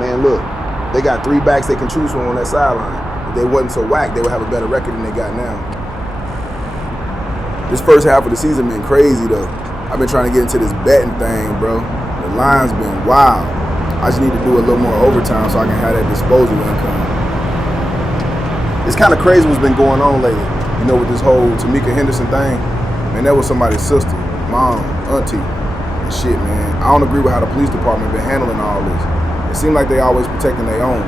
Man, look, they got 3 backs they can choose from on that sideline. If they wasn't so whack, they would have a better record than they got now. This first half of the season been crazy, though. I've been trying to get into this betting thing, bro. The line's been wild. I just need to do a little more overtime so I can have that disposable income. It's kind of crazy what's been going on lately. You know, with this whole Tameka Henderson thing. Man, that was somebody's sister, mom, auntie, and shit, man. I don't agree with how the police department been handling all this. It seems like they always protecting their own.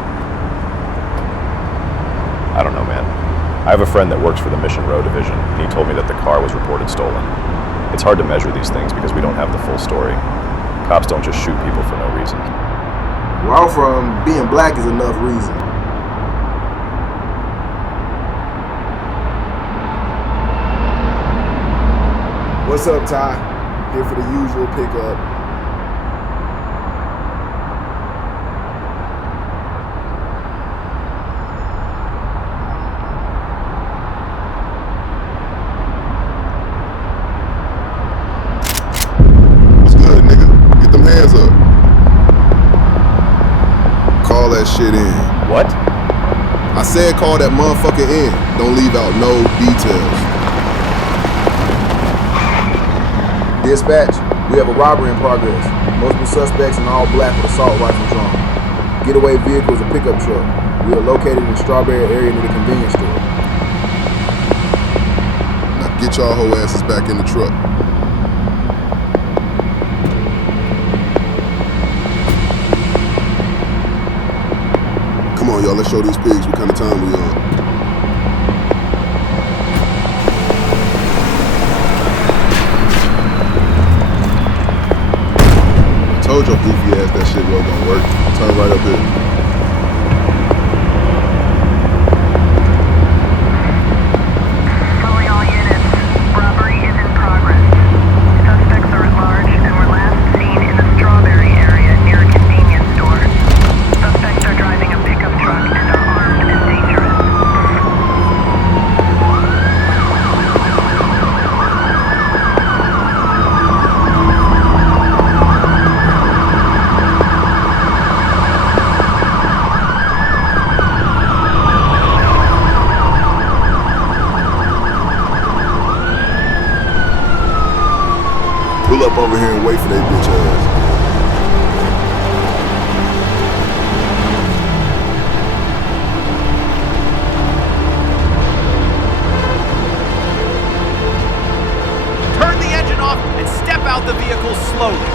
I don't know, man. I have a friend that works for the Mission Row division, and he told me that the car was reported stolen. It's hard to measure these things because we don't have the full story. Cops don't just shoot people for no reason. Where I'm from, being black is enough reason. What's up, Ty? Here for the usual pickup. What's good, nigga? Get them hands up. Call that shit in. What? I said call that motherfucker in. Don't leave out no details. Dispatch, we have a robbery in progress. Multiple suspects in all black with assault rifles drawn. Getaway vehicle is a pickup truck. We are located in the Strawberry area near the convenience store. Now get y'all hoe asses back in the truck. Come on, y'all, let's show these pigs what kind of time we on. I told your goofy ass that shit wasn't gonna work. Turn right up here. Calling all units. Robbery is in progress. Suspects are at large and were last seen in the Strawberry area near a convenience store. Suspects are driving a pickup truck and are armed and dangerous. Pull up over here and wait for that bitch ass. Turn the engine off and step out the vehicle slowly.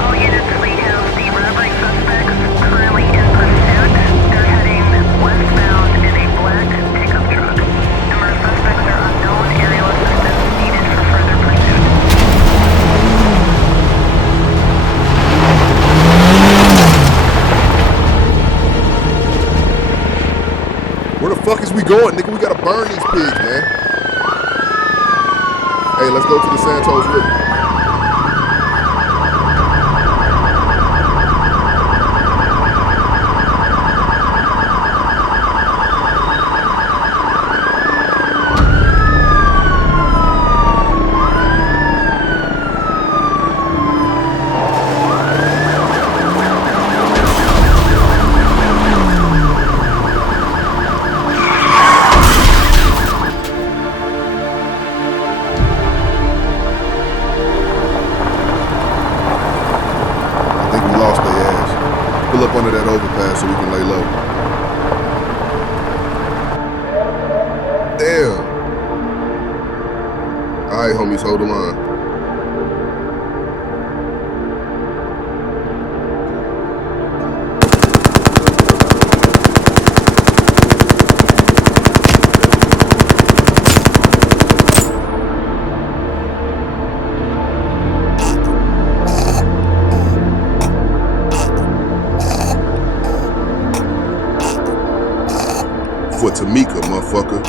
All units fleet house the robbery suspects currently in pursuit. They're heading westbound in a black pickup truck. Number of suspects are unknown. Aerial assistance needed for further pursuit. Where the fuck is we going, nigga? We gotta burn these pigs, man. Hey, let's go to the Santos River. Pull up under that overpass so we can lay low. Damn. All right, homies, hold the line. For Tameka, motherfucker.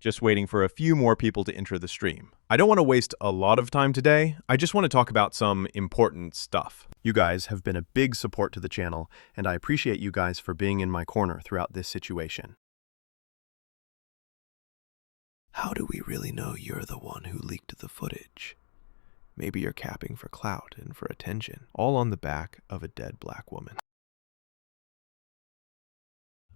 just waiting for a few more people to enter the stream. I don't want to waste a lot of time today. I just want to talk about some important stuff. You guys have been a big support to the channel, and I appreciate you guys for being in my corner throughout this situation. How do we really know you're the one who leaked the footage? Maybe you're capping for clout and for attention, all on the back of a dead black woman.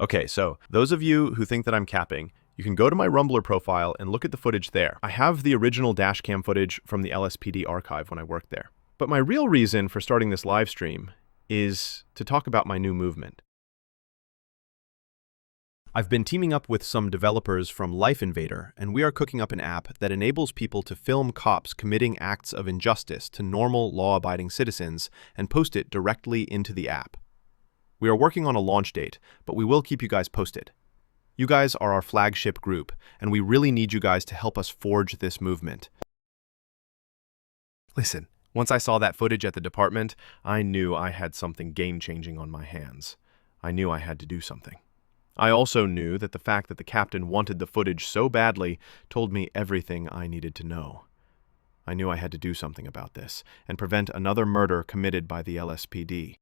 Okay, so those of you who think that I'm capping, you can go to my Rumbler profile and look at the footage there. I have the original dashcam footage from the LSPD archive when I worked there. But my real reason for starting this live stream is to talk about my new movement. I've been teaming up with some developers from Life Invader, and we are cooking up an app that enables people to film cops committing acts of injustice to normal, law-abiding citizens and post it directly into the app. We are working on a launch date, but we will keep you guys posted. You guys are our flagship group, and we really need you guys to help us forge this movement. Listen, once I saw that footage at the department, I knew I had something game-changing on my hands. I knew I had to do something. I also knew that the fact that the captain wanted the footage so badly told me everything I needed to know. I knew I had to do something about this and prevent another murder committed by the LSPD.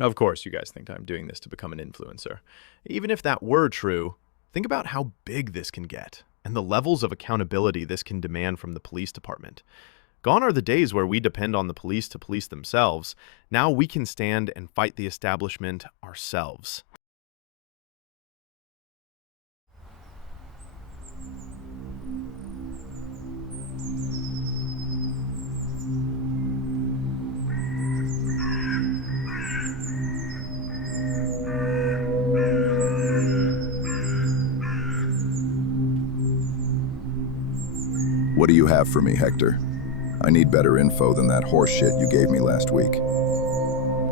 Now, of course, you guys think I'm doing this to become an influencer. Even if that were true, think about how big this can get and the levels of accountability this can demand from the police department. Gone are the days where we depend on the police to police themselves. Now we can stand and fight the establishment ourselves. What do you have for me, Hector? I need better info than that horse shit you gave me last week.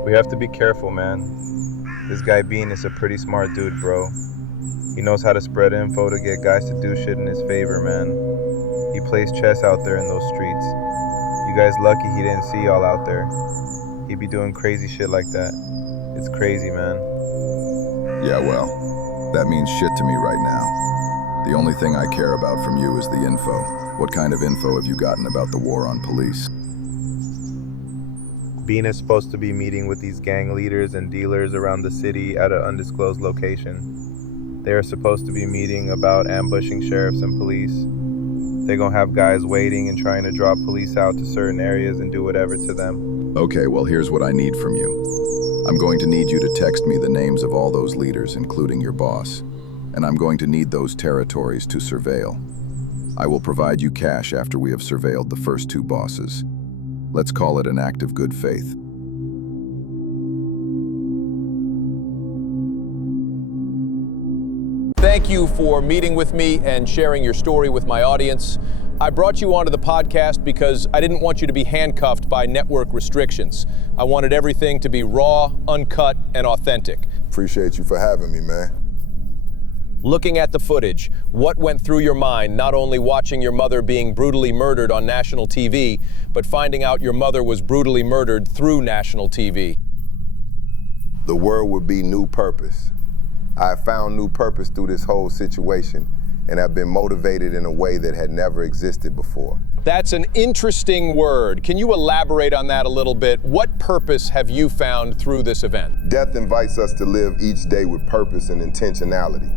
We have to be careful, man. This guy Bean is a pretty smart dude, bro. He knows how to spread info to get guys to do shit in his favor, man. He plays chess out there in those streets. You guys lucky he didn't see y'all out there. He'd be doing crazy shit like that. It's crazy, man. Yeah, well, that means shit to me right now. The only thing I care about from you is the info. What kind of info have you gotten about the war on police? Bean is supposed to be meeting with these gang leaders and dealers around the city at an undisclosed location. They are supposed to be meeting about ambushing sheriffs and police. They're gonna have guys waiting and trying to draw police out to certain areas and do whatever to them. Okay, well, here's what I need from you. I'm going to need you to text me the names of all those leaders, including your boss. And I'm going to need those territories to surveil. I will provide you cash after we have surveilled the first two bosses. Let's call it an act of good faith. Thank you for meeting with me and sharing your story with my audience. I brought you onto the podcast because I didn't want you to be handcuffed by network restrictions. I wanted everything to be raw, uncut, and authentic. Appreciate you for having me, man. Looking at the footage, what went through your mind not only watching your mother being brutally murdered on national TV, but finding out your mother was brutally murdered through national TV? The word would be new purpose. I have found new purpose through this whole situation and have been motivated in a way that had never existed before. That's an interesting word. Can you elaborate on that a little bit? What purpose have you found through this event? Death invites us to live each day with purpose and intentionality.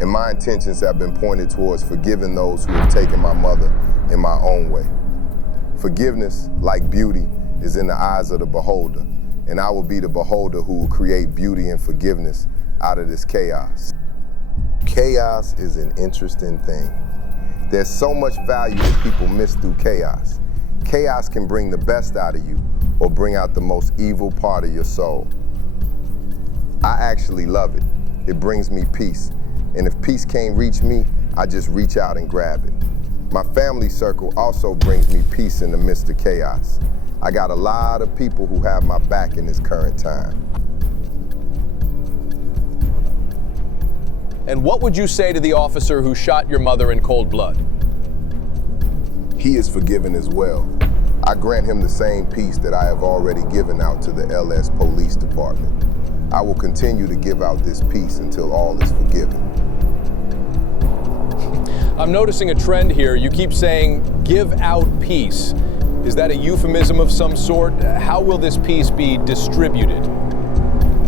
And my intentions have been pointed towards forgiving those who have taken my mother in my own way. Forgiveness, like beauty, is in the eyes of the beholder, and I will be the beholder who will create beauty and forgiveness out of this chaos. Chaos is an interesting thing. There's so much value that people miss through chaos. Chaos can bring the best out of you or bring out the most evil part of your soul. I actually love it. It brings me peace. And if peace can't reach me, I just reach out and grab it. My family circle also brings me peace in the midst of chaos. I got a lot of people who have my back in this current time. And what would you say to the officer who shot your mother in cold blood? He is forgiven as well. I grant him the same peace that I have already given out to the LS Police Department. I will continue to give out this peace until all is forgiven. I'm noticing a trend here. You keep saying, give out peace. Is that a euphemism of some sort? How will this peace be distributed?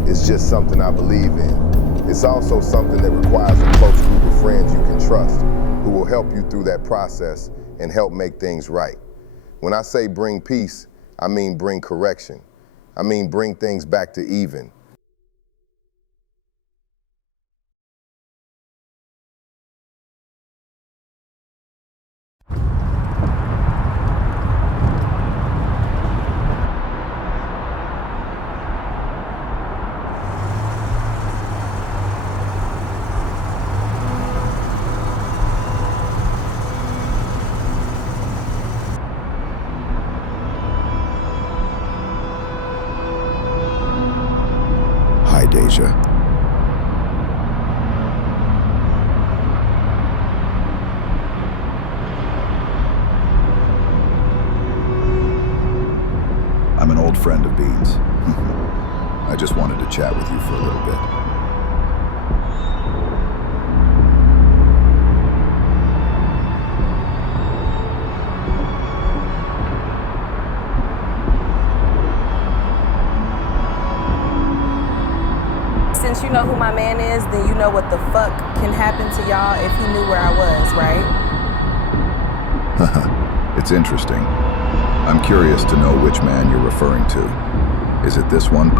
It's just something I believe in. It's also something that requires a close group of friends you can trust, who will help you through that process and help make things right. When I say bring peace, I mean bring correction. I mean bring things back to even. Hi, Deja. I'm an old friend of Bean's. I just wanted to chat with you for a little bit. Since you know who my man is, then you know what the fuck can happen to y'all if he knew where I was, right? It's interesting. I'm curious to know which man you're referring to. Is it this one?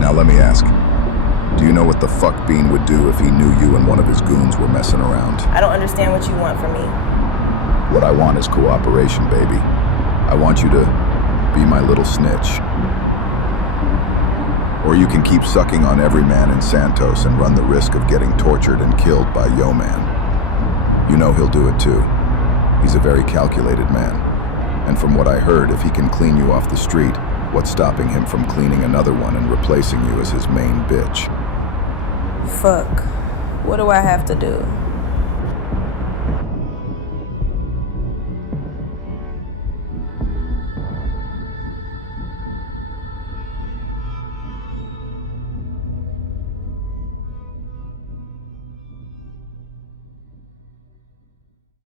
Now let me ask. Do you know what the fuck Bean would do if he knew you and one of his goons were messing around? I don't understand what you want from me. What I want is cooperation, baby. I want you to be my little snitch. Or you can keep sucking on every man in Santos and run the risk of getting tortured and killed by Yo Man. You know he'll do it too. He's a very calculated man. And from what I heard, if he can clean you off the street, what's stopping him from cleaning another one and replacing you as his main bitch? Fuck. What do I have to do?